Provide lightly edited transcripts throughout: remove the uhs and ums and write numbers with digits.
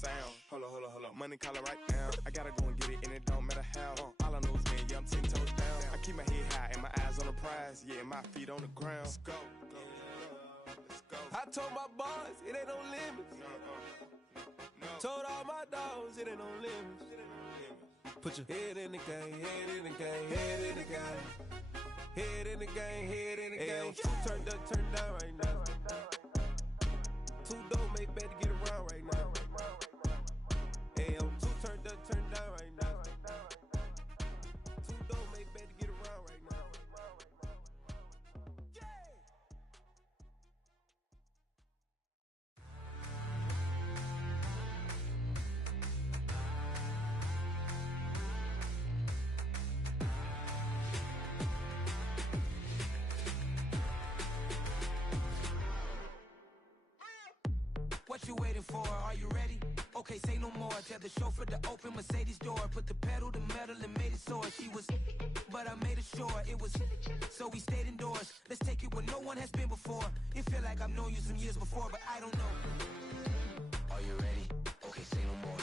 sound. Hold up, money calling right now. I gotta go and get it, and it don't matter how. All I know is me, yeah, I'm 10 toes down. I keep my head high and my eyes on the prize. Yeah, and my feet on the ground. Let's go. Let's go. I told my boys, it ain't no limits. No. Told all my dogs, it ain't no limits. Put your head in the game, head in the game, head in the game. Head in the game, head in the game. Two turned up, turned down right now. Two don't make bet to get around right now. Hey, I'm two turned up, turned down right now. Two don't make bet to get around right now. What you waiting for? Are you ready? Okay, say no more. Tell the chauffeur to open Mercedes door. Put the pedal to metal and made it soar. She was, but I made it sure it was. So we stayed indoors. Let's take it where no one has been before. It feel like I've known you some years before, but I don't know. Are you ready? Okay, say no more.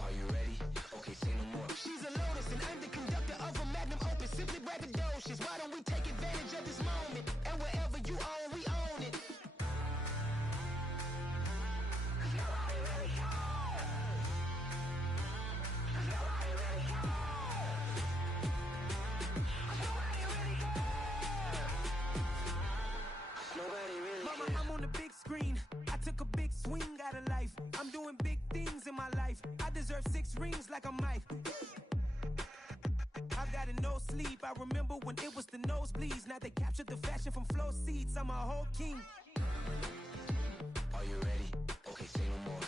Are you ready? Okay, say no more. She's a Lotus and I'm the conductor of a Magnum Opus. Simply braggadocious. Why don't we take advantage of this moment? And wherever you own, we own it. I'm on the big screen. I took a big swing out of life. I'm doing big things in my life. I deserve 6 rings like I'm Mike. I've got no sleep. I remember when it was the nosebleeds. Now they captured the fashion from flow seats. I'm a whole king. Are you ready? Okay, say no more.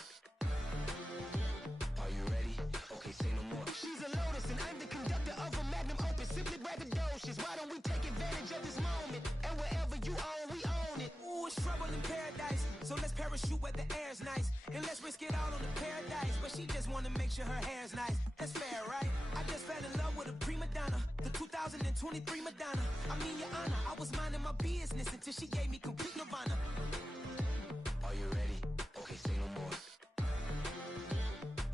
Are you ready? Okay, say no more. She's a Lotus and I'm the conductor of a Magnum Opus. Simply braggadocious. Why don't we take advantage of this moment? And wherever you own, we own it. Ooh, it's trouble in paradise. So let's parachute where the air's nice. And let's risk it all on the paradise. But she just wanna make sure her hair's nice. That's fair, right? I just fell in love with a prima donna. The 2023 Madonna. I mean, your honor, I was minding my business until she gave me complete nirvana. Are you ready? Okay, say no more.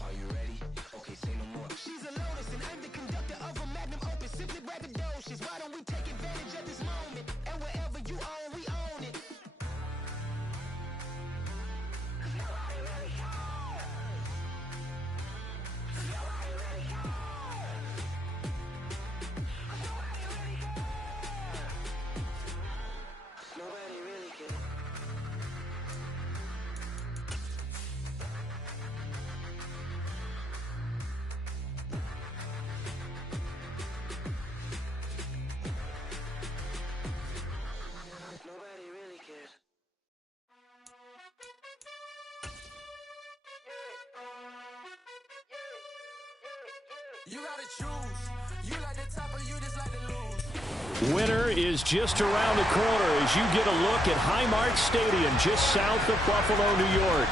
Are you ready? Okay, say no more. She's a Lotus and I'm the conductor of a Magnum Opus. Simply braggadocious. Why don't we take advantage of this moment? And wherever you own, we own it. Nobody really cares. Nobody really cares. You gotta choose. You like the top or you just like to lose. Winter is just around the corner as you get a look at Highmark Stadium just south of Buffalo, New York.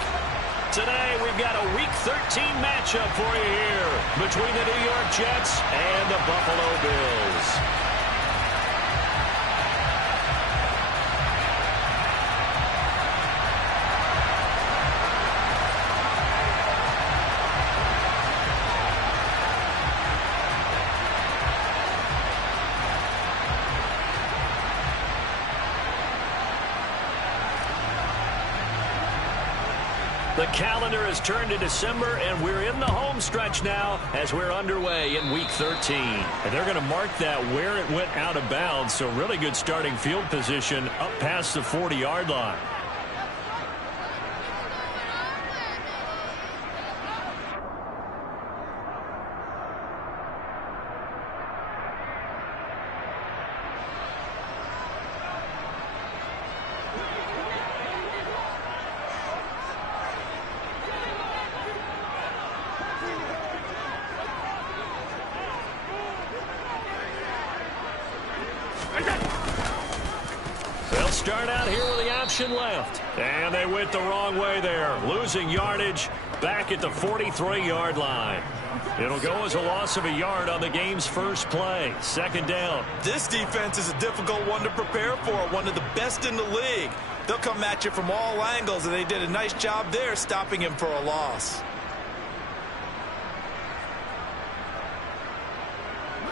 Today we've got a Week 13 matchup for you here between the New York Jets and the Buffalo Bills. The calendar has turned to December, and we're in the home stretch now as we're underway in Week 13. And they're going to mark that where it went out of bounds, so really good starting field position up past the 40-yard line. They'll start out here with the option left. And they went the wrong way there, losing yardage back at the 43-yard line. It'll go as a loss of a yard on the game's first play. Second down. This defense is a difficult one to prepare for, one of the best in the league. They'll come at you from all angles, and they did a nice job there stopping him for a loss.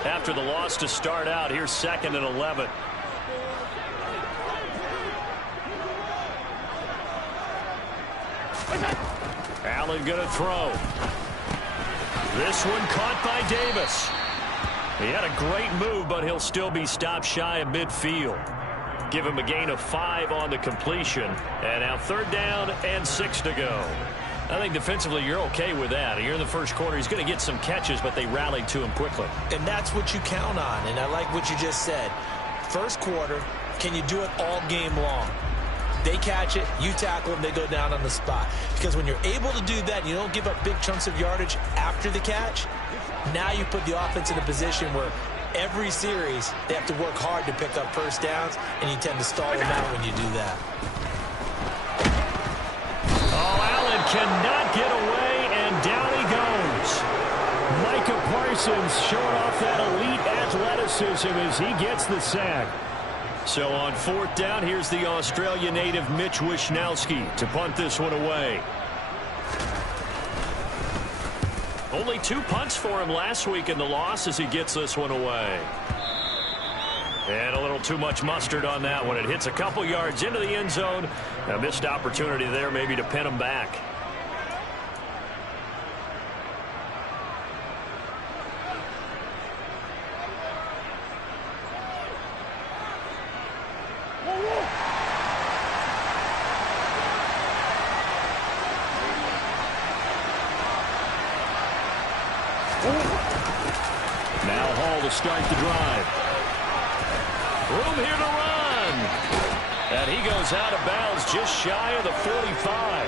After the loss to start out, here's 2nd and 11. Allen going to throw. This one caught by Davis. He had a great move, but he'll still be stopped shy of midfield. Give him a gain of 5 on the completion. And now 3rd down and 6 to go. I think defensively you're okay with that. You're in the first quarter. He's going to get some catches, but they rallied to him quickly. And that's what you count on. And I like what you just said. First quarter, can you do it all game long? They catch it, you tackle them, they go down on the spot. Because when you're able to do that, you don't give up big chunks of yardage after the catch, now you put the offense in a position where every series they have to work hard to pick up first downs, and you tend to stall them out when you do that. Oh, Allen cannot get away, and down he goes. Micah Parsons showing off that elite athleticism as he gets the sack. So on 4th down, here's the Australia native Mitch Wishnowsky to punt this one away. Only 2 punts for him last week in the loss as he gets this one away. And a little too much mustard on that one. It hits a couple yards into the end zone. A missed opportunity there maybe to pin him back. Now Hall to start the drive. Room here to run. And he goes out of bounds just shy of the 45.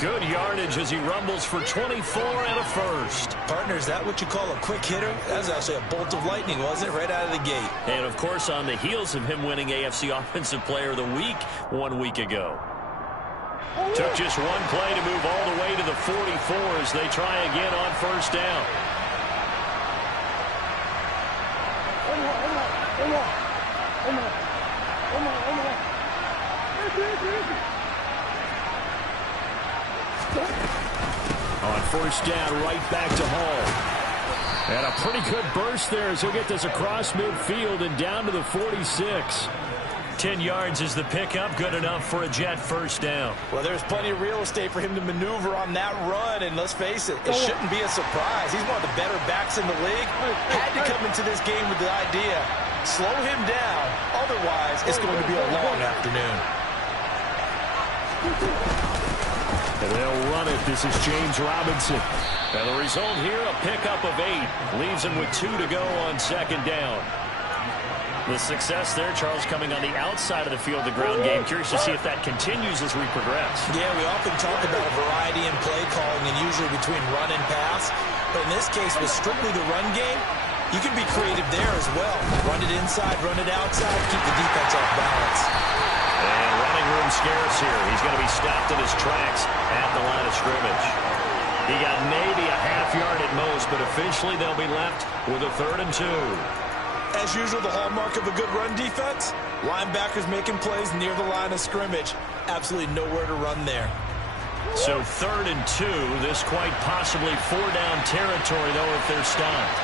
Good yardage as he rumbles for 24 and a first. Partner, is that what you call a quick hitter? That was actually a bolt of lightning, wasn't it? Right out of the gate. And, of course, on the heels of him winning AFC Offensive Player of the Week 1 week ago. Took just one play to move all the way to the 44 as they try again on first down. On first down, right back to Hall. And a pretty good burst there as he'll get this across midfield and down to the 46. 10 yards is the pickup, good enough for a Jet first down. Well, there's plenty of real estate for him to maneuver on that run, and let's face it, it shouldn't be a surprise. He's one of the better backs in the league. Had to come into this game with the idea, slow him down, otherwise it's going to be a long afternoon. And they'll run it. This is James Robinson. And the result here, a pickup of 8. Leaves him with 2 to go on second down. The success there, Charles, coming on the outside of the field, the ground game. Curious to see if that continues as we progress. Yeah, we often talk about a variety in play calling and usually between run and pass. But in this case, with strictly the run game, you can be creative there as well. Run it inside, run it outside, keep the defense off balance. And running room scarce here. He's going to be stopped in his tracks at the line of scrimmage. He got maybe a half yard at most, but officially they'll be left with a 3rd and 2. As usual, the hallmark of a good run defense, linebackers making plays near the line of scrimmage. Absolutely nowhere to run there. So 3rd and 2. This quite possibly 4-down territory, though, if they're stopped.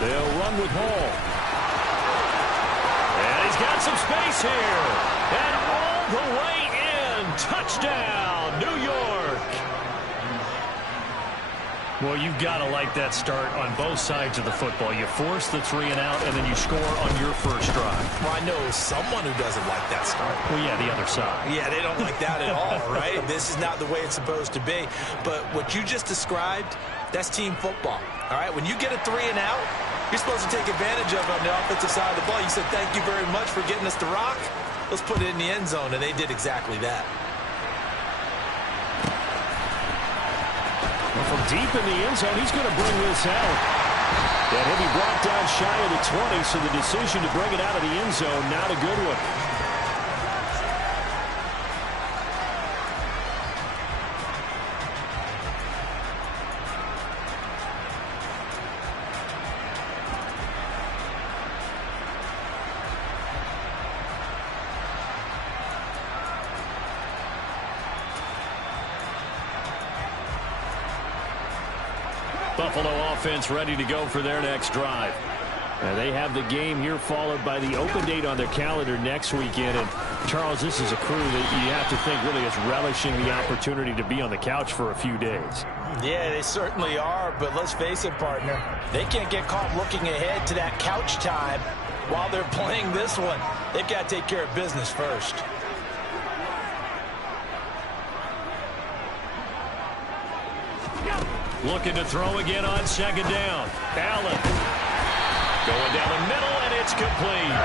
They'll run with Hall. And he's got some space here. And all the way in. Touchdown, New York. Well, you've got to like that start on both sides of the football. You force the 3 and out, and then you score on your first drive. Well, I know someone who doesn't like that start. Well, yeah, the other side. Yeah, they don't like that at all, right? This is not the way it's supposed to be. But what you just described, that's team football, all right? When you get a 3 and out, you're supposed to take advantage of it on the offensive side of the ball. You said, thank you very much for getting us the rock. Let's put it in the end zone, and they did exactly that. Well, from deep in the end zone, he's going to bring this out. And he'll be brought down shy of the 20, so the decision to bring it out of the end zone, not a good one. Buffalo offense ready to go for their next drive. They have the game here followed by the open date on their calendar next weekend. And, Charles, this is a crew that you have to think really is relishing the opportunity to be on the couch for a few days. Yeah, they certainly are, but let's face it, partner. They can't get caught looking ahead to that couch time while they're playing this one. They've got to take care of business first. Looking to throw again on second down. Allen going down the middle, and it's complete.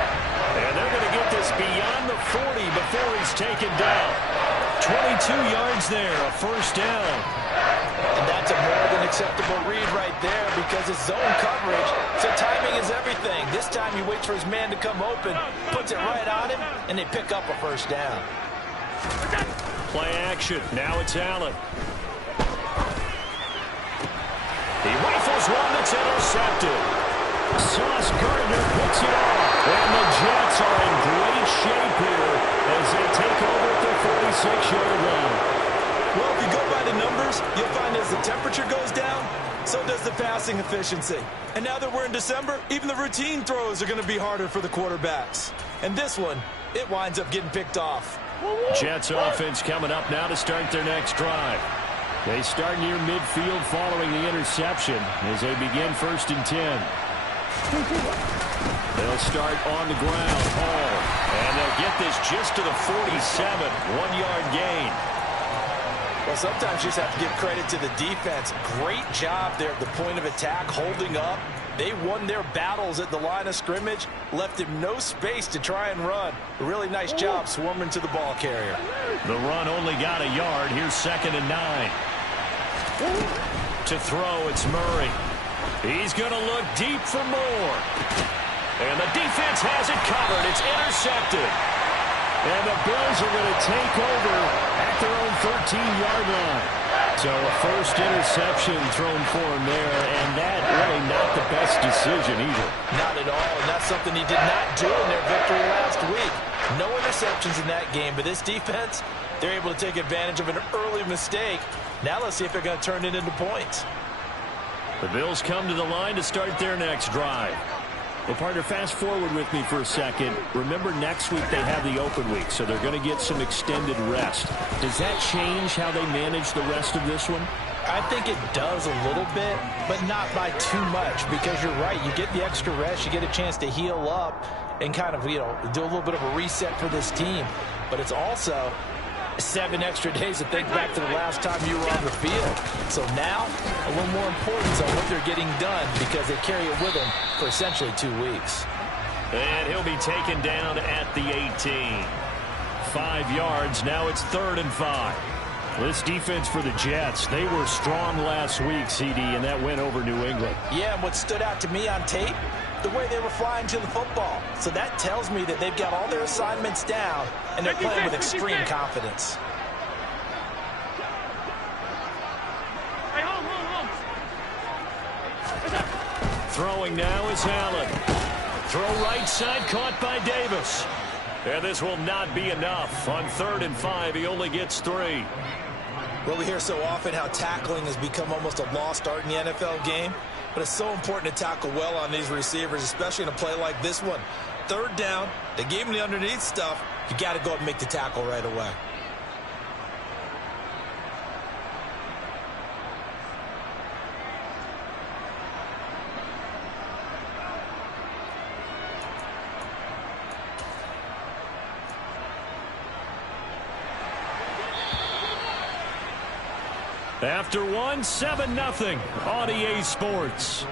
And they're going to get this beyond the 40 before he's taken down. 22 yards there, a first down. And that's a more than acceptable read right there because it's zone coverage, so timing is everything. This time he waits for his man to come open, puts it right on him, and they pick up a first down. Play action. Now it's Allen. He rifles one that's intercepted. Sauce Gardner puts it off. And the Jets are in great shape here as they take over at the 46-yard line. Well, if you go by the numbers, you'll find as the temperature goes down, so does the passing efficiency. And now that we're in December, even the routine throws are going to be harder for the quarterbacks. And this one, it winds up getting picked off. Jets offense coming up now to start their next drive. They start near midfield following the interception as they begin 1st and 10. They'll start on the ground, Hall, and they'll get this just to the 47, 1-yard gain. Well, sometimes you just have to give credit to the defense. Great job there at the point of attack, holding up. They won their battles at the line of scrimmage, left him no space to try and run. A really nice job swarming to the ball carrier. The run only got a yard. Here's 2nd and 9. To throw, it's Murray. He's going to look deep for more. And the defense has it covered. It's intercepted. And the Bills are going to take over at their own 13-yard line. So a first interception thrown for him there, and that really not the best decision either. Not at all, and that's something he did not do in their victory last week. No interceptions in that game, but this defense, they're able to take advantage of an early mistake. Now let's see if they're going to turn it into points. The Bills come to the line to start their next drive. Well, partner, fast forward with me for a second. Remember, next week they have the open week, so they're going to get some extended rest. Does that change how they manage the rest of this one? I think it does a little bit, but not by too much, because you're right. You get the extra rest. You get a chance to heal up and kind of, do a little bit of a reset for this team. But it's also 7 extra days to think back to the last time you were on the field. So now, a little more importance on what they're getting done because they carry it with them for essentially 2 weeks. And he'll be taken down at the 18. 5 yards. Now it's 3rd and 5. This defense for the Jets, they were strong last week, CD, and that went over New England. Yeah, and what stood out to me on tape, the way they were flying to the football. So that tells me that they've got all their assignments down, and they're playing with extreme confidence. Throwing now is Allen. Throw right side, caught by Davis. And this will not be enough. On 3rd and 5, he only gets 3. Well, we hear so often how tackling has become almost a lost art in the NFL game. But it's so important to tackle well on these receivers, especially in a play like this one. 3rd down, they gave him the underneath stuff. You got to go and make the tackle right away. After 1, 7-0 on EA Sports.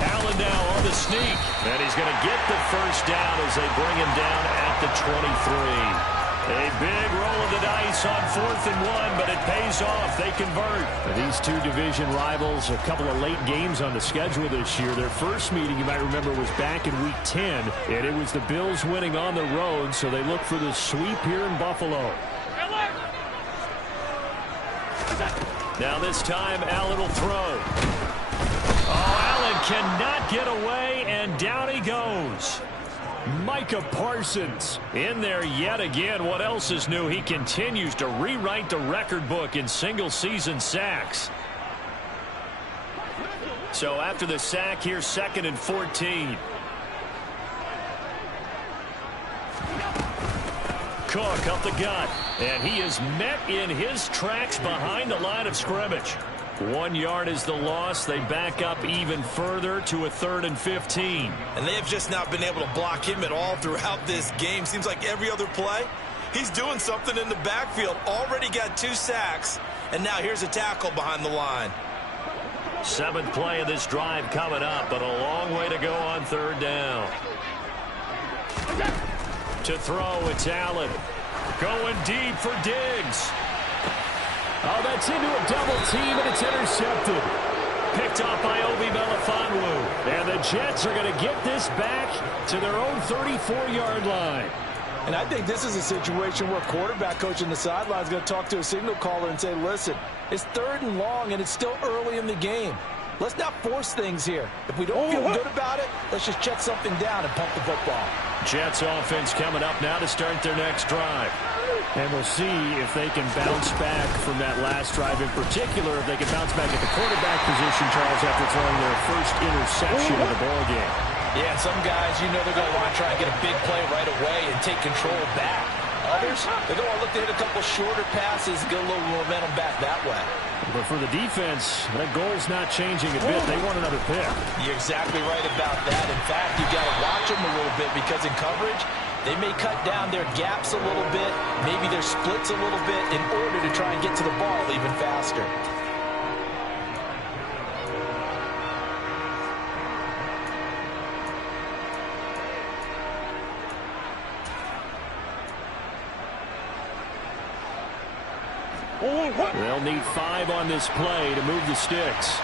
Allen now on the sneak, and he's going to get the first down as they bring him down at at the 23. A big roll of the dice on 4th and 1, but it pays off. They convert. These two division rivals, a couple of late games on the schedule this year. Their first meeting, you might remember, was back in Week 10, and it was the Bills winning on the road, so they look for the sweep here in Buffalo. Now this time, Allen will throw. Oh, Allen cannot get away, and down he goes. Micah Parsons in there yet again. What else is new? He continues to rewrite the record book in single-season sacks. So after the sack, here's 2nd and 14. Cook up the gut, and he is met in his tracks behind the line of scrimmage. 1 yard is the loss. They back up even further to a 3rd and 15. And they have just not been able to block him at all throughout this game. Seems like every other play, he's doing something in the backfield. Already got 2 sacks, and now here's a tackle behind the line. 7th play of this drive coming up, but a long way to go on 3rd down. To throw, it's Allen. Going deep for Diggs. Oh, that's into a double team, and it's intercepted. Picked off by Obi Melifonwu. And the Jets are going to get this back to their own 34-yard line. And I think this is a situation where quarterback coach on the sideline is going to talk to a signal caller and say, listen, it's 3rd and long, and it's still early in the game. Let's not force things here. If we don't feel good about it, let's just check something down and pump the football. Jets offense coming up now to start their next drive. And we'll see if they can bounce back from that last drive. In particular, if they can bounce back at the quarterback position, Charles, after throwing their first interception of the ballgame. Yeah, and some guys, you know they're going to want to try and get a big play right away and take control back. Others, they're going to look to hit a couple shorter passes and get a little momentum back that way. But for the defense, that goal's not changing a bit. They want another pick. You're exactly right about that. In fact, you've got to watch them a little bit because in coverage, they may cut down their gaps a little bit, maybe their splits a little bit in order to try and get to the ball even faster. They'll need 5 on this play to move the sticks.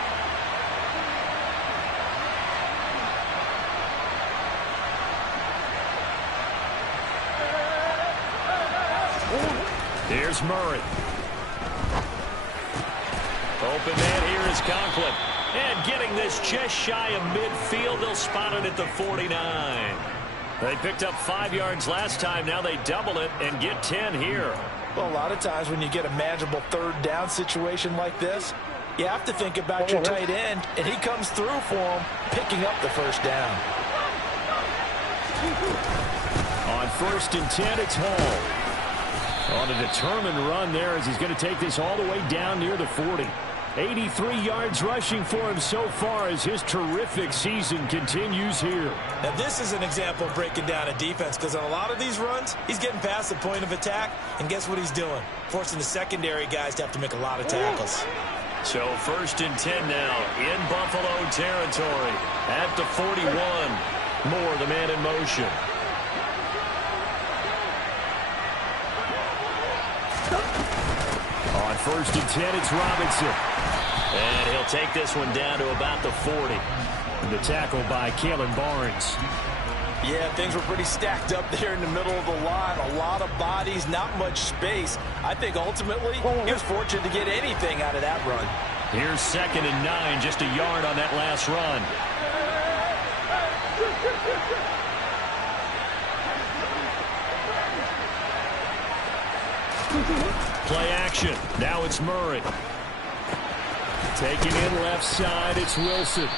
Here's Murray. Open man here is Conklin. And getting this just shy of midfield, they'll spot it at the 49. They picked up 5 yards last time. Now they double it and get 10 here. Well, a lot of times when you get a manageable 3rd down situation like this, you have to think about your tight end, and he comes through for him, picking up the 1st down. On 1st and 10, it's Hall. On a determined run there as he's going to take this all the way down near the 40. 83 yards rushing for him so far as his terrific season continues here. Now this is an example of breaking down a defense because on a lot of these runs, he's getting past the point of attack, and guess what he's doing? Forcing the secondary guys to have to make a lot of tackles. So 1st and 10 now in Buffalo territory at the 41. Moore, the man in motion. On 1st and 10, it's Robinson. And he'll take this one down to about the 40. And the tackle by Kalen Barnes. Yeah, things were pretty stacked up there in the middle of the line. A lot of bodies, not much space. I think ultimately he was fortunate to get anything out of that run. Here's 2nd and 9, just a yard on that last run. Play action. Now it's Murray. Taking in left side, it's Wilson.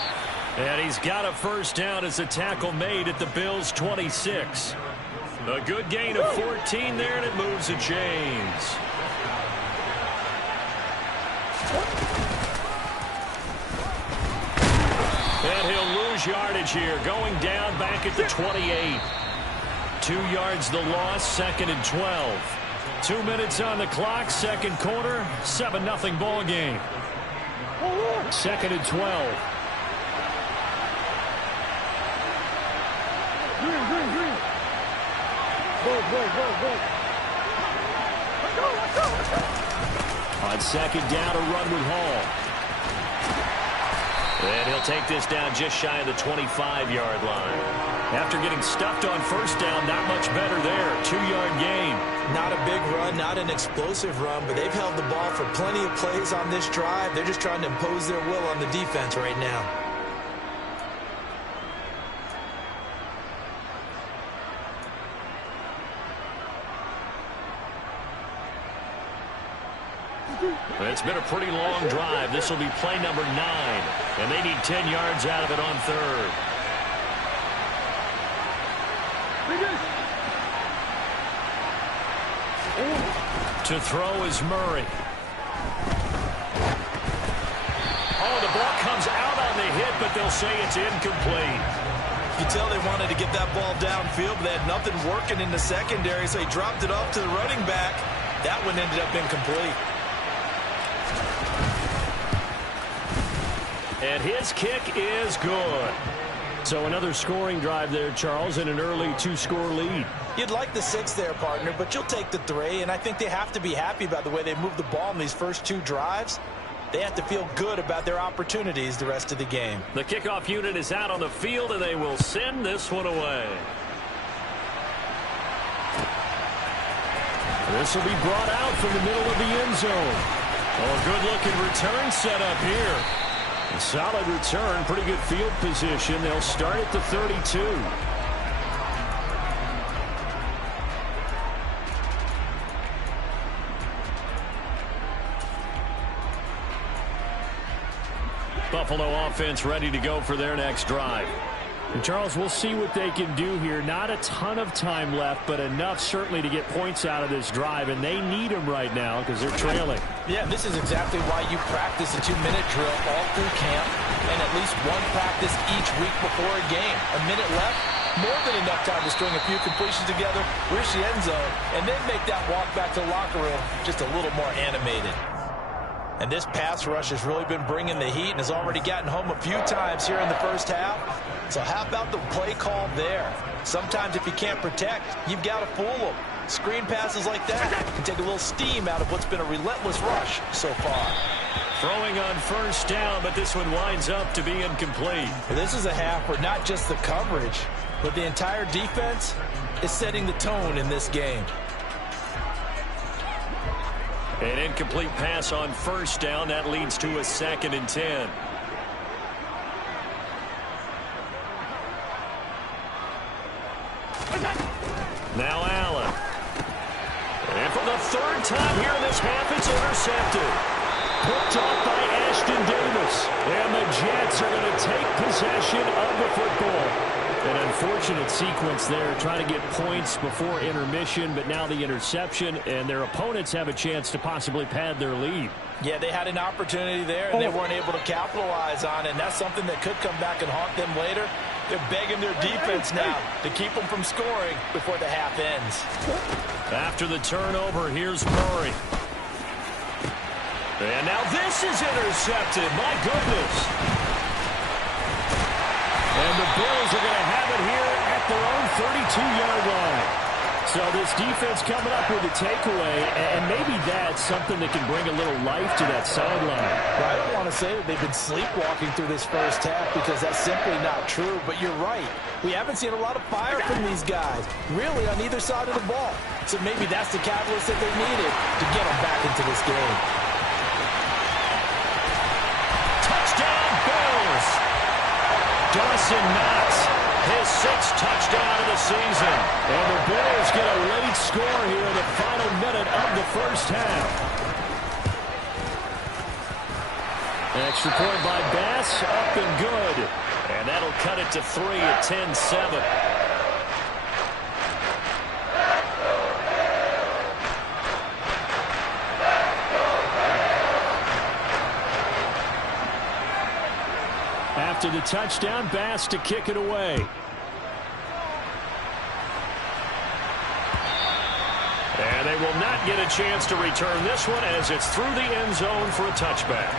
And he's got a 1st down as a tackle made at the Bills' 26. A good gain of 14 there, and it moves the chains. And he'll lose yardage here, going down back at the 28. 2 yards the loss, 2nd and 12. 2 minutes on the clock, 2nd quarter, 7-0 ball game. 2nd and 12. On second down, a run with Hall. And he'll take this down just shy of the 25-yard line. After getting stuffed on first down, not much better there. 2-yard gain. Not a big run, not an explosive run, but they've held the ball for plenty of plays on this drive. They're just trying to impose their will on the defense right now. It's been a pretty long drive. This will be play number 9, and they need 10 yards out of it on third. To throw is Murray. Oh, the ball comes out on the hit, but they'll say it's incomplete. You can tell they wanted to get that ball downfield, but they had nothing working in the secondary, so he dropped it off to the running back. That one ended up incomplete. And his kick is good. So another scoring drive there, Charles, and an early 2-score lead. You'd like the 6 there, partner, but you'll take the 3, and I think they have to be happy about the way they moved the ball in these first 2 drives. They have to feel good about their opportunities the rest of the game. The kickoff unit is out on the field, and they will send this one away. This will be brought out from the middle of the end zone. Oh, good-looking return set up here. A solid return, pretty good field position. They'll start at the 32. Buffalo offense ready to go for their next drive. And Charles, we'll see what they can do here. Not a ton of time left, but enough certainly to get points out of this drive, and they need them right now because they're trailing. Yeah, this is exactly why you practice a 2-minute drill all through camp and at least one practice each week before a game. A minute left, more than enough time to string a few completions together, reach the end zone, and then make that walk back to the locker room just a little more animated. And this pass rush has really been bringing the heat and has already gotten home a few times here in the first half. So how about the play call there? Sometimes if you can't protect, you've got to fool them. Screen passes like that can take a little steam out of what's been a relentless rush so far. Throwing on first down, but this one winds up to be incomplete. Well, this is a half where not just the coverage, but the entire defense is setting the tone in this game. An incomplete pass on first down. That leads to a 2nd and 10. Now Allen. And for the 3rd time here in this half, it's intercepted. Picked off by Ashton Davis. And the Jets are going to take possession of the football. An unfortunate sequence there, trying to get points before intermission, but now the interception, and their opponents have a chance to possibly pad their lead. Yeah, they had an opportunity there, and they weren't able to capitalize on it, and that's something that could come back and haunt them later. They're begging their defense now to keep them from scoring before the half ends. After the turnover, here's Murray. And now this is intercepted. My goodness. And the Bills are going to have it here at their own 32-yard line. So this defense coming up with a takeaway, and maybe that's something that can bring a little life to that sideline. Well, I don't want to say that they've been sleepwalking through this first half because that's simply not true, but you're right. We haven't seen a lot of fire from these guys, really on either side of the ball. So maybe that's the catalyst that they needed to get them back into this game. Touchdown, Bills! Dawson Knox, his 6th touchdown of the season. And the Bills get a late score here in the final minute of the first half. Extra point by Bass, up and good. And that'll cut it to 3 at 10-7. After the touchdown, Bass to kick it away. And they will not get a chance to return this one as it's through the end zone for a touchback.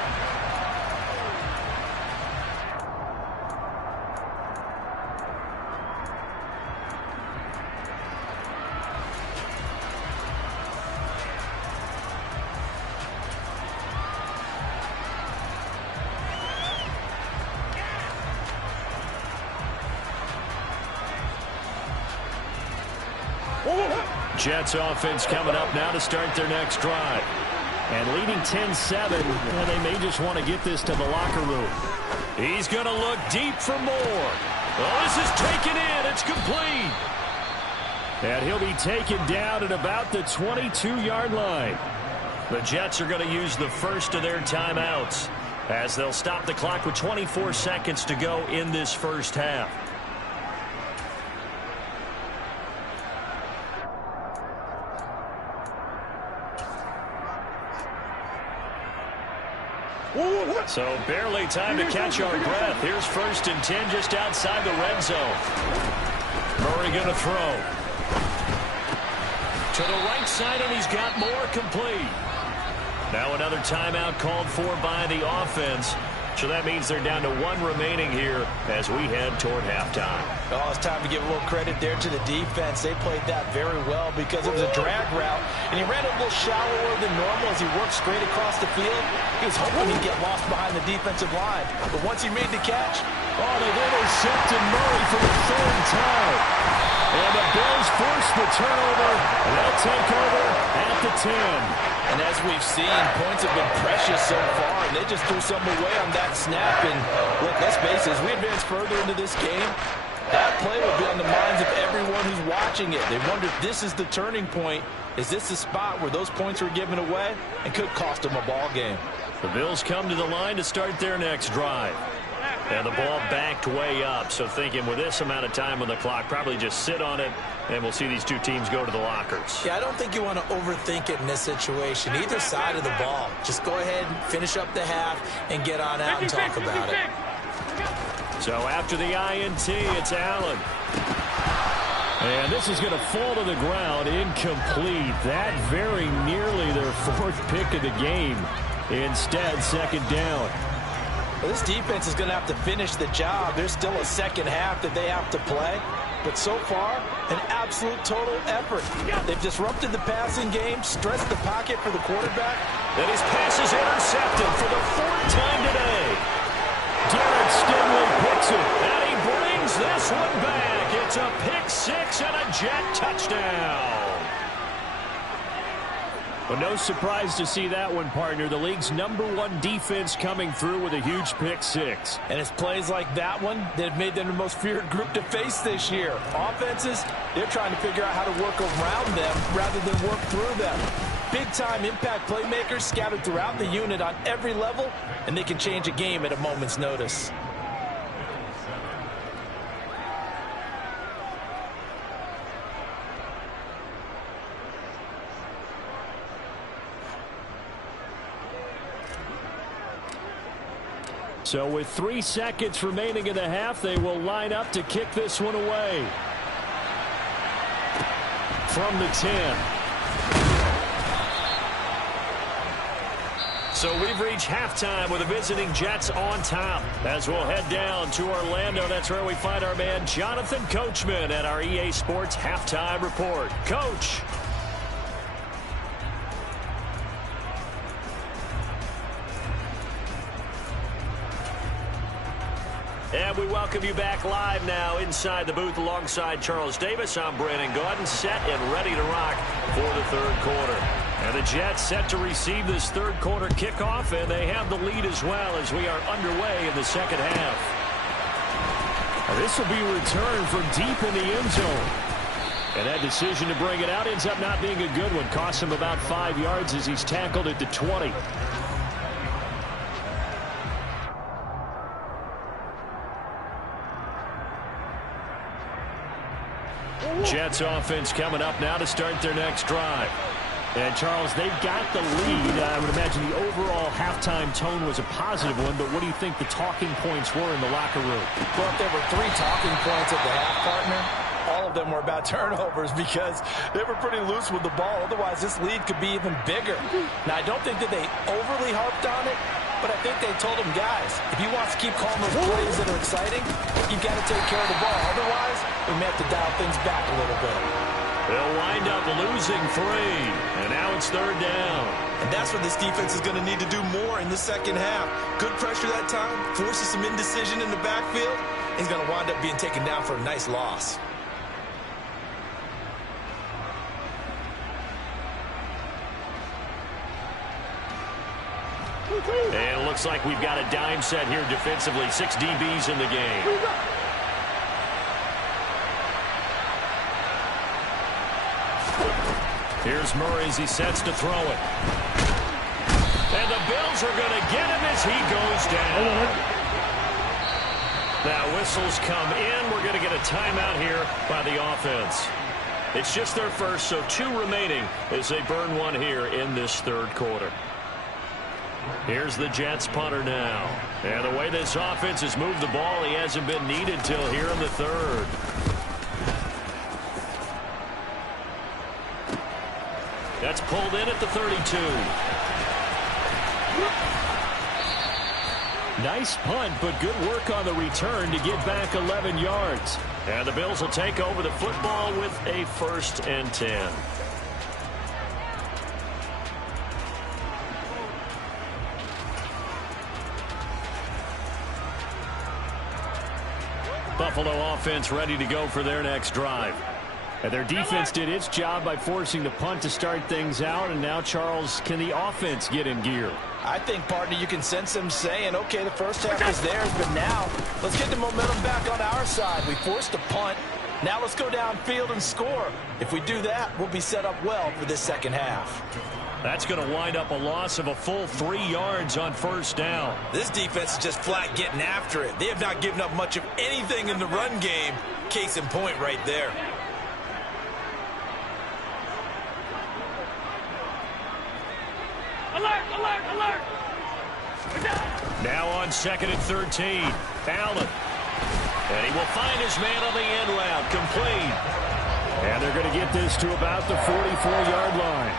Jets offense coming up now to start their next drive. And leading 10-7, and they may just want to get this to the locker room. He's going to look deep for more. Oh, this is taken in. It's complete. And he'll be taken down at about the 22-yard line. The Jets are going to use the first of their timeouts as they'll stop the clock with 24 seconds to go in this first half. So barely time to catch our breath. Here's 1st and 10 just outside the red zone. Murray going to throw. To the right side, and he's got more complete. Now another timeout called for by the offense. So that means they're down to 1 remaining here as we head toward halftime. Oh, it's time to give a little credit there to the defense. They played that very well because it was a drag route, and he ran a little shallower than normal as he worked straight across the field. He was hoping he'd get lost behind the defensive line. But once he made the catch, they've intercepted Murray for the 3rd time. And the Bills force the turnover. They'll take over at the 10. And as we've seen, points have been precious so far, and they just threw something away on that snap. And look, let's face it, as we advance further into this game, that play will be on the minds of everyone who's watching it. They wonder if this is the turning point. Is this the spot where those points were given away and could cost them a ball game? The Bills come to the line to start their next drive. And the ball backed way up, so thinking with this amount of time on the clock, probably just sit on it, and we'll see these two teams go to the lockers. Yeah, I don't think you want to overthink it in this situation. Either side of the ball. Just go ahead and finish up the half and get on out and talk about it. So after the INT, it's Allen. And this is going to fall to the ground, incomplete. That very nearly their 4th pick of the game. Instead, 2nd down. Well, this defense is going to have to finish the job. There's still a second half that they have to play. But so far, an absolute total effort. They've disrupted the passing game, stressed the pocket for the quarterback. Then his pass is intercepted for the 4th time today. Garrett Stingley picks it, and he brings this one back. It's a pick 6 and a Jet touchdown. Well, no surprise to see that one, partner. The league's #1 defense coming through with a huge pick 6. And it's plays like that one that have made them the most feared group to face this year. Offenses, they're trying to figure out how to work around them rather than work through them. Big-time impact playmakers scattered throughout the unit on every level, and they can change a game at a moment's notice. So with 3 seconds remaining in the half, they will line up to kick this one away. From the 10. So we've reached halftime with the visiting Jets on top. As we'll head down to Orlando, that's where we find our man Jonathan Coachman at our EA Sports Halftime Report. Coach. And we welcome you back live now inside the booth alongside Charles Davis. I'm Brandon Gaudin, set and ready to rock for the 3rd quarter. And the Jets set to receive this 3rd quarter kickoff, and they have the lead as well as we are underway in the 2nd half. Now this will be a return from deep in the end zone. And that decision to bring it out ends up not being a good one. Costs him about 5 yards as he's tackled at the 20. Jets offense coming up now to start their next drive. And, Charles, they've got the lead. I would imagine the overall halftime tone was a positive one, but what do you think the talking points were in the locker room? Well, if there were 3 talking points at the half, partner, all of them were about turnovers because they were pretty loose with the ball. Otherwise, this lead could be even bigger. Now, I don't think that they overly harped on it, but I think they told them, guys, if you want to keep calling those plays that are exciting, you've got to take care of the ball. Otherwise, we may have to dial things back a little bit. They'll wind up losing 3, and now it's 3rd down. And that's what this defense is going to need to do more in the 2nd half. Good pressure that time, forces some indecision in the backfield. He's going to wind up being taken down for a nice loss. And it looks like we've got a dime set here defensively. 6 DBs in the game. Here's Murray as he sets to throw it. And the Bills are going to get him as he goes down. Now whistles come in. We're going to get a timeout here by the offense. It's just their first, so 2 remaining as they burn 1 here in this third quarter. Here's the Jets punter now. And the way this offense has moved the ball, he hasn't been needed till here in the third. That's pulled in at the 32. Nice punt, but good work on the return to get back 11 yards. And the Bills will take over the football with a 1st and 10. Buffalo offense ready to go for their next drive. And their defense did its job by forcing the punt to start things out. And now, Charles, can the offense get in gear? I think, partner, you can sense them saying, okay, the first half is theirs, but now let's get the momentum back on our side. We forced a punt. Now let's go downfield and score. If we do that, we'll be set up well for this second half. That's going to wind up a loss of a full 3 yards on 1st down. This defense is just flat getting after it. They have not given up much of anything in the run game. Case in point right there. Alert, alert, alert! Now on 2nd and 13. Allen. And he will find his man on the end route. Complete. And they're going to get this to about the 44-yard line.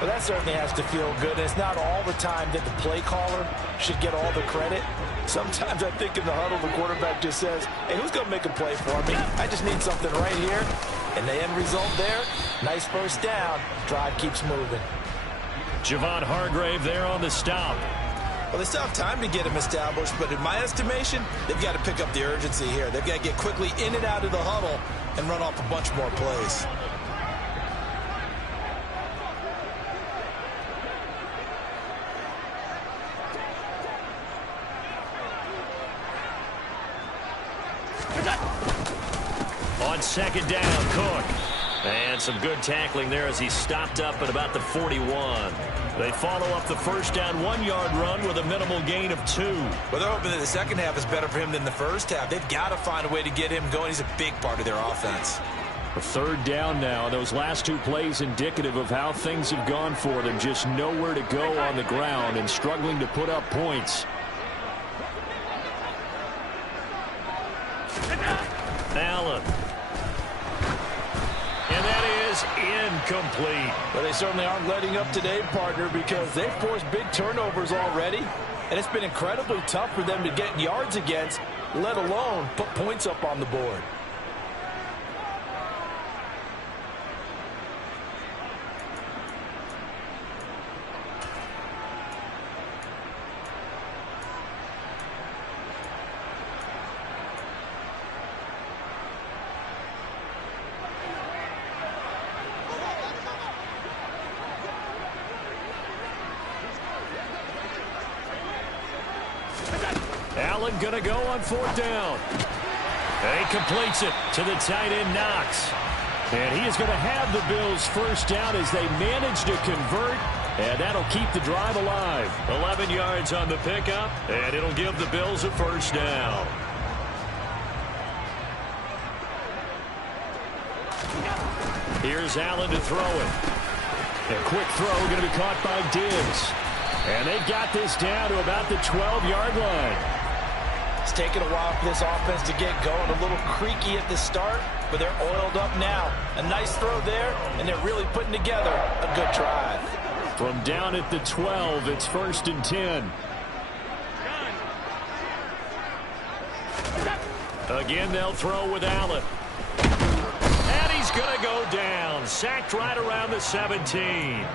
Well, that certainly has to feel good. And it's not all the time that the play caller should get all the credit. Sometimes I think in the huddle, the quarterback just says, hey, who's going to make a play for me? I just need something right here. And the end result there, nice 1st down. Drive keeps moving. Javon Hargrave there on the stop. Well, they still have time to get him established, but in my estimation, they've got to pick up the urgency here. They've got to get quickly in and out of the huddle and run off a bunch more plays. On 2nd down, Cook. And some good tackling there as he stopped up at about the 41. They follow up the 1st down 1-yard run with a minimal gain of 2. Well, they're hoping that the second half is better for him than the first half. They've got to find a way to get him going. He's a big part of their offense. A 3rd down now. Those last 2 plays indicative of how things have gone for them. Just nowhere to go on the ground and struggling to put up points. Allen. And that is incomplete. Well, they certainly aren't letting up today, partner, because they've forced big turnovers already. And it's been incredibly tough for them to get yards against, let alone put points up on the board. Allen going to go on 4th down. And he completes it to the tight end, Knox. And he is going to have the Bills' 1st down as they manage to convert. And that'll keep the drive alive. 11 yards on the pickup. And it'll give the Bills a 1st down. Here's Allen to throw it. A quick throw going to be caught by Diggs. And they've got this down to about the 12-yard line. It's taken a while for this offense to get going. A little creaky at the start, but they're oiled up now. A nice throw there, and they're really putting together a good drive. From down at the 12, it's 1st and 10. Again, they'll throw with Allen. And he's going to go down. Sacked right around the 17.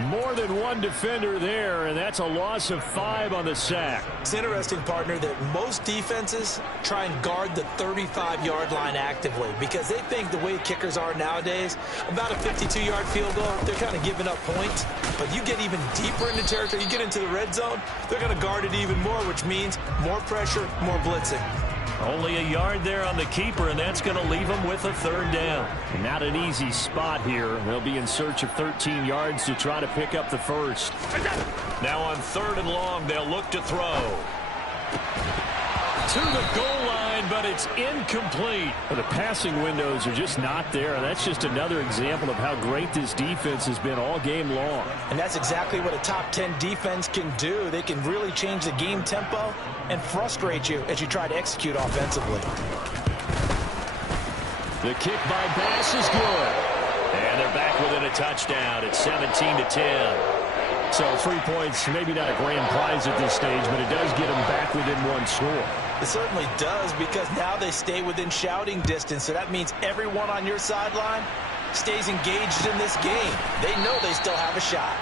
More than one defender there, and that's a loss of 5 on the sack. It's interesting, partner, that most defenses try and guard the 35-yard line actively because they think the way kickers are nowadays, about a 52-yard field goal, they're kind of giving up points. But you get even deeper into territory, you get into the red zone, they're going to guard it even more, which means more pressure, more blitzing. Only a yard there on the keeper, and that's going to leave them with a 3rd down. Not an easy spot here. They'll be in search of 13 yards to try to pick up the first. Now on 3rd and long, they'll look to throw. To the goal line, but it's incomplete. The passing windows are just not there. That's just another example of how great this defense has been all game long. And that's exactly what a top 10 defense can do. They can really change the game tempo and frustrate you as you try to execute offensively. The kick by Bass is good. And they're back within a touchdown. It's 17-10. So 3 points, maybe not a grand prize at this stage, but it does get them back within 1 score. It certainly does, because now they stay within shouting distance, so that means everyone on your sideline stays engaged in this game. They know they still have a shot.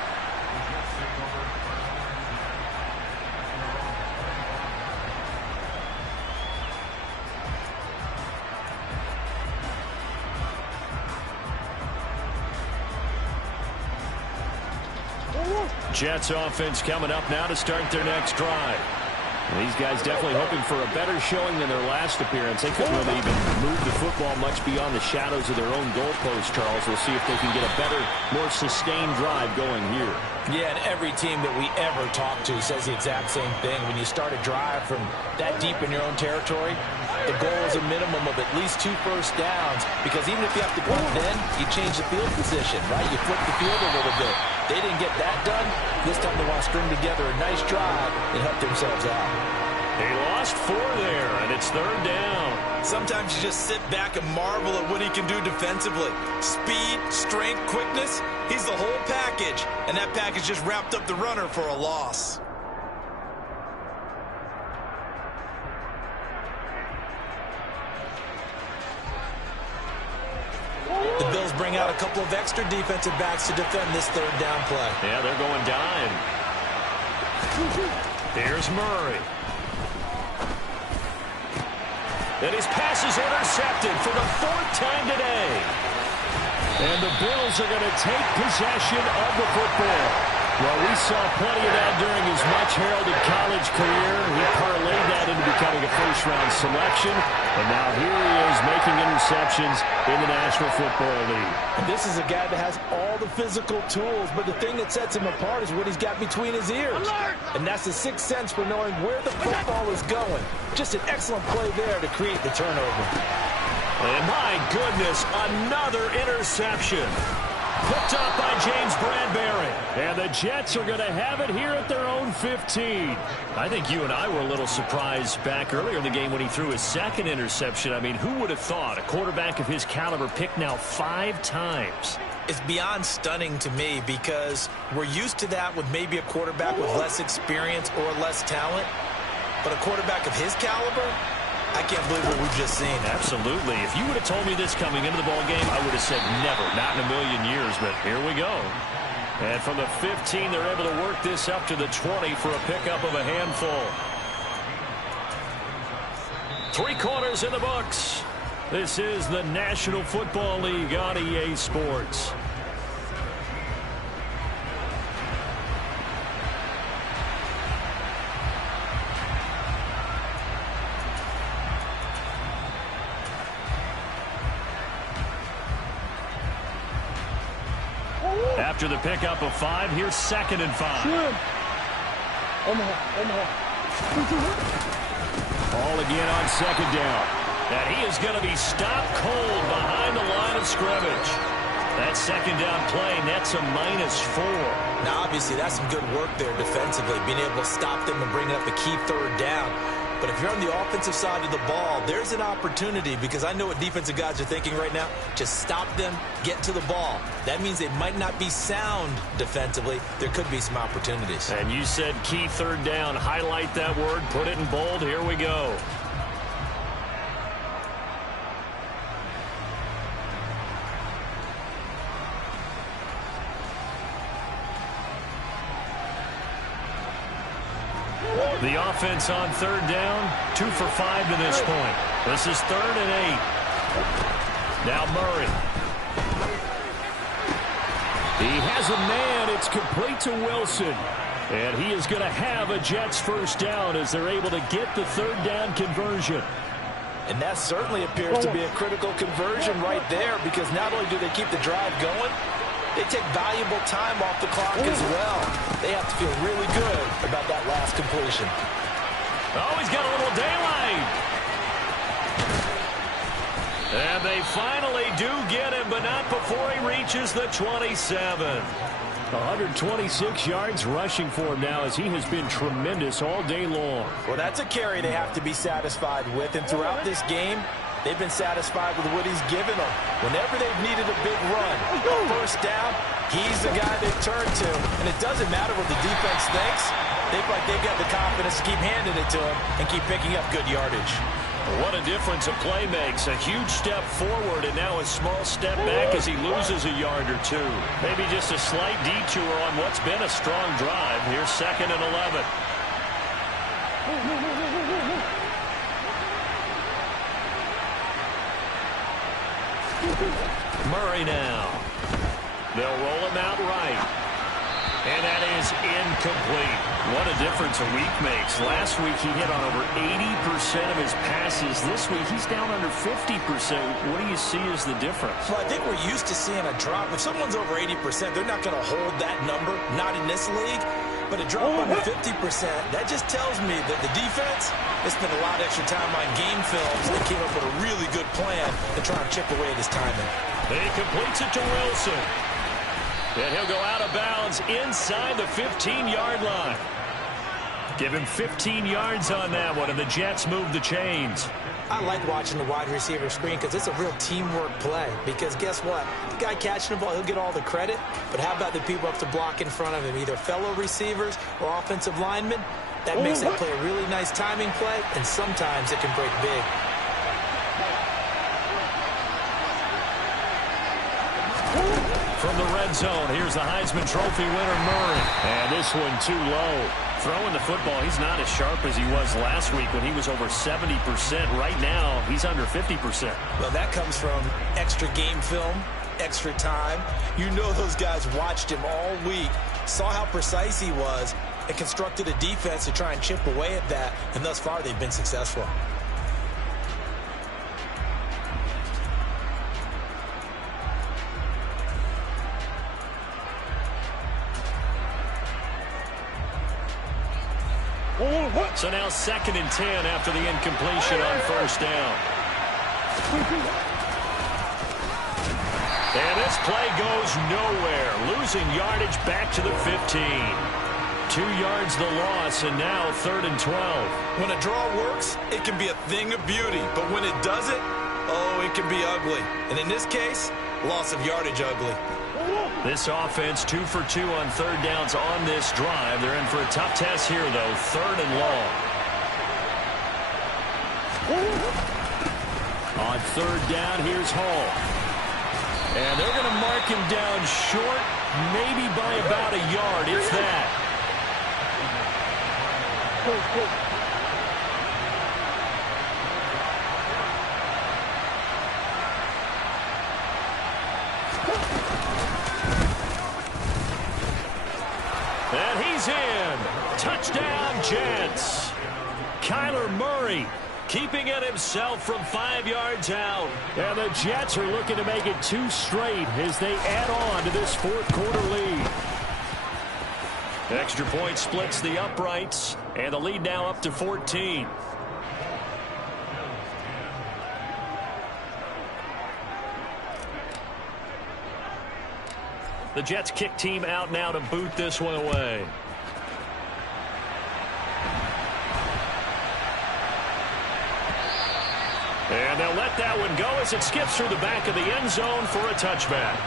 Jets offense coming up now to start their next drive. These guys definitely hoping for a better showing than their last appearance. They couldn't really even move the football much beyond the shadows of their own goalpost, Charles. We'll see if they can get a better, more sustained drive going here. Yeah, and every team that we ever talk to says the exact same thing. When you start a drive from that deep in your own territory, the goal is a minimum of at least 2 first downs, because even if you have to punt then, you change the field position, right? You flip the field a little bit. They didn't get that done. This time they want to string together a nice drive and help themselves out. They lost 4 there, and it's 3rd down. Sometimes you just sit back and marvel at what he can do defensively. Speed, strength, quickness, he's the whole package. And that package just wrapped up the runner for a loss. The Bills bring out a couple of extra defensive backs to defend this 3rd down play. Yeah, they're going dime. Here's Murray. And his pass is intercepted for the 4th time today. And the Bills are going to take possession of the football. Well, we saw plenty of that during his much-heralded college career. He parlayed that into becoming a first-round selection. And now here he is making interceptions in the National Football League. And this is a guy that has all the physical tools, but the thing that sets him apart is what he's got between his ears. And that's the sixth sense for knowing where the football is going. Just an excellent play there to create the turnover. And my goodness, another interception. Picked up by James Bradbury. And the Jets are going to have it here at their own 15. I think you and I were a little surprised back earlier in the game when he threw his 2nd interception. I mean, who would have thought a quarterback of his caliber picked now 5 times? It's beyond stunning to me, because we're used to that with maybe a quarterback with less experience or less talent. But a quarterback of his caliber, I can't believe what we've just seen. Absolutely. If you would have told me this coming into the ball game, I would have said never, not in a million years, but here we go. And from the 15, they're able to work this up to the 20 for a pickup of a handful. 3 quarters in the books. This is the National Football League on EA Sports. After the pickup of 5, here's 2nd and 5. Ball again on 2nd down. And he is going to be stopped cold behind the line of scrimmage. That 2nd down play nets a -4. Now, obviously, that's some good work there defensively, being able to stop them and bring up a key 3rd down. But if you're on the offensive side of the ball, there's an opportunity, because I know what defensive guys are thinking right now. Just stop them, get to the ball. That means they might not be sound defensively. There could be some opportunities. And you said key 3rd down. Highlight that word. Put it in bold. Here we go. The offense on third down, 2 for 5 to this point. This is 3rd and 8. Now Murray. He has a man. It's complete to Wilson. And he is going to have a Jets first down as they're able to get the third down conversion. And that certainly appears to be a critical conversion right there, because not only do they keep the drive going, they take valuable time off the clock as well. They have to feel really good about that last completion. Oh, he's got a little daylight. And they finally do get him, but not before he reaches the 27. 126 yards rushing for him now, as he has been tremendous all day long. Well, that's a carry they have to be satisfied with, and throughout this game, they've been satisfied with what he's given them. Whenever they've needed a big run, a first down, he's the guy they turn to. And it doesn't matter what the defense thinks. They feel like they've got the confidence to keep handing it to him and keep picking up good yardage. What a difference a play makes. A huge step forward and now a small step back as he loses a yard or two. Maybe just a slight detour on what's been a strong drive. Here's 2nd and 11. Murray now. They'll roll him out right. And that is incomplete. What a difference a week makes. Last week he hit on over 80% of his passes. This week he's down under 50%. What do you see as the difference? Well, I think we're used to seeing a drop. If someone's over 80%, they're not going to hold that number, not in this league. But a drop under 50%, that just tells me that the defense has spent a lot of extra time on game films and came up with a really good plan to try and chip away at his timing. He completes it to Wilson. And he'll go out of bounds inside the 15-yard line. Give him 15 yards on that one, and the Jets move the chains. I like watching the wide receiver screen because it's a real teamwork play. Because guess what? The guy catching the ball, he'll get all the credit. But how about the people up to block in front of him, either fellow receivers or offensive linemen? That makes that play a really nice timing play, and sometimes it can break big. From the red zone, here's the Heisman Trophy winner, Murray. And this one too low. Throwing the football, he's not as sharp as he was last week when he was over 70%. Right now, he's under 50%. Well, that comes from extra game film, extra time. You know those guys watched him all week, saw how precise he was, and constructed a defense to try and chip away at that. And thus far, they've been successful. So now 2nd and 10 after the incompletion on first down. And this play goes nowhere. Losing yardage back to the 15. 2 yards the loss, and now 3rd and 12. When a draw works, it can be a thing of beauty. But when it doesn't, oh, it can be ugly. And in this case, loss of yardage ugly. This offense 2 for 2 on third downs on this drive. They're in for a tough test here, though. 3rd and long. On third down, here's Hall. And they're going to mark him down short, maybe by about a yard, if that. And he's in. Touchdown, Jets. Kyler Murray keeping it himself from 5 yards out. And the Jets are looking to make it 2 straight as they add on to this 4th quarter lead. Extra point splits the uprights, and the lead now up to 14. The Jets kick team out now to boot this one away. And they'll let that one go as it skips through the back of the end zone for a touchback.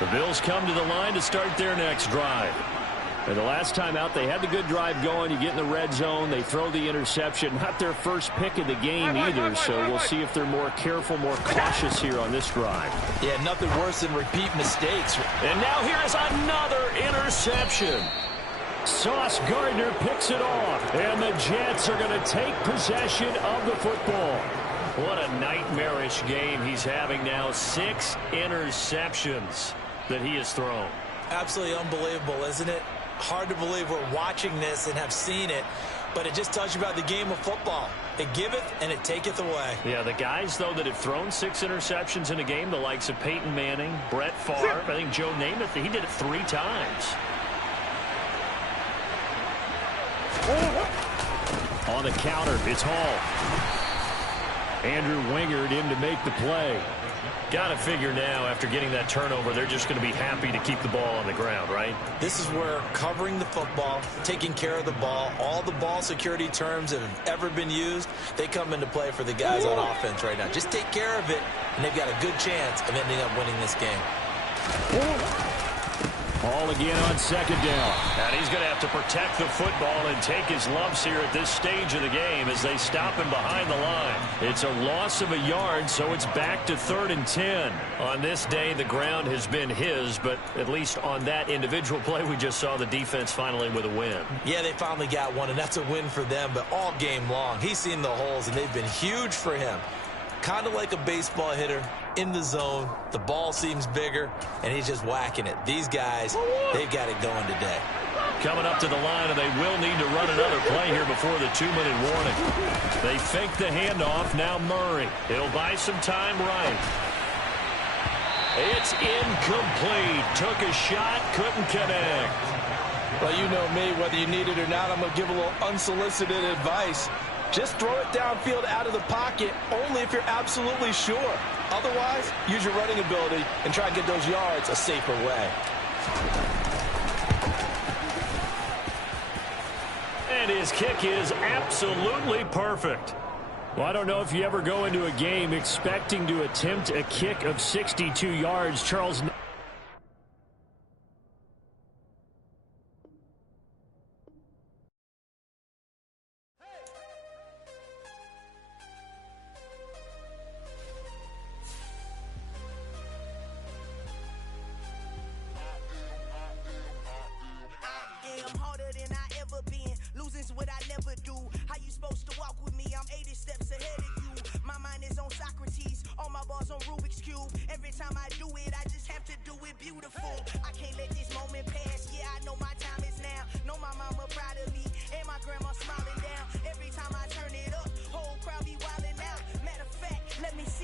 The Bills come to the line to start their next drive. And the last time out, they had the good drive going. You get in the red zone, they throw the interception. Not their first pick of the game either, so we'll see if they're more careful, more cautious here on this drive. Yeah, nothing worse than repeat mistakes. And now here's another interception. Sauce Gardner picks it off, and the Jets are going to take possession of the football. What a nightmarish game he's having now. 6 interceptions that he has thrown. Absolutely unbelievable, isn't it? Hard to believe we're watching this and have seen it, but it just tells you about the game of football. It giveth and it taketh away. Yeah, the guys, though, that have thrown 6 interceptions in a game, the likes of Peyton Manning, Brett Favre, I think Joe Namath, he did it 3 times. On the counter, it's Hall. Andrew Wingard in to make the play. Got to figure now, after getting that turnover, they're just going to be happy to keep the ball on the ground, right? This is where covering the football, taking care of the ball, all the ball security terms that have ever been used, they come into play for the guys on offense right now. Just take care of it, and they've got a good chance of ending up winning this game. Hall again on second down. And he's going to have to protect the football and take his lumps here at this stage of the game as they stop him behind the line. It's a loss of a yard, so it's back to 3rd and 10. On this day, the ground has been his, but at least on that individual play, we just saw the defense finally with a win. Yeah, they finally got one, and that's a win for them, but all game long, he's seen the holes, and they've been huge for him. Kind of like a baseball hitter in the zone. The ball seems bigger, and he's just whacking it. These guys, they've got it going today. Coming up to the line, and they will need to run another play here before the 2-minute warning. They fake the handoff. Now Murray. He'll buy some time right. It's incomplete. Took a shot, couldn't connect. Well, you know me, whether you need it or not, I'm going to give a little unsolicited advice. Just throw it downfield out of the pocket only if you're absolutely sure. Otherwise, use your running ability and try to get those yards a safer way. And his kick is absolutely perfect. Well, I don't know if you ever go into a game expecting to attempt a kick of 62 yards. Charles... I can't let this moment pass. Yeah, I know my time is now. Know my mama proud of me, and my grandma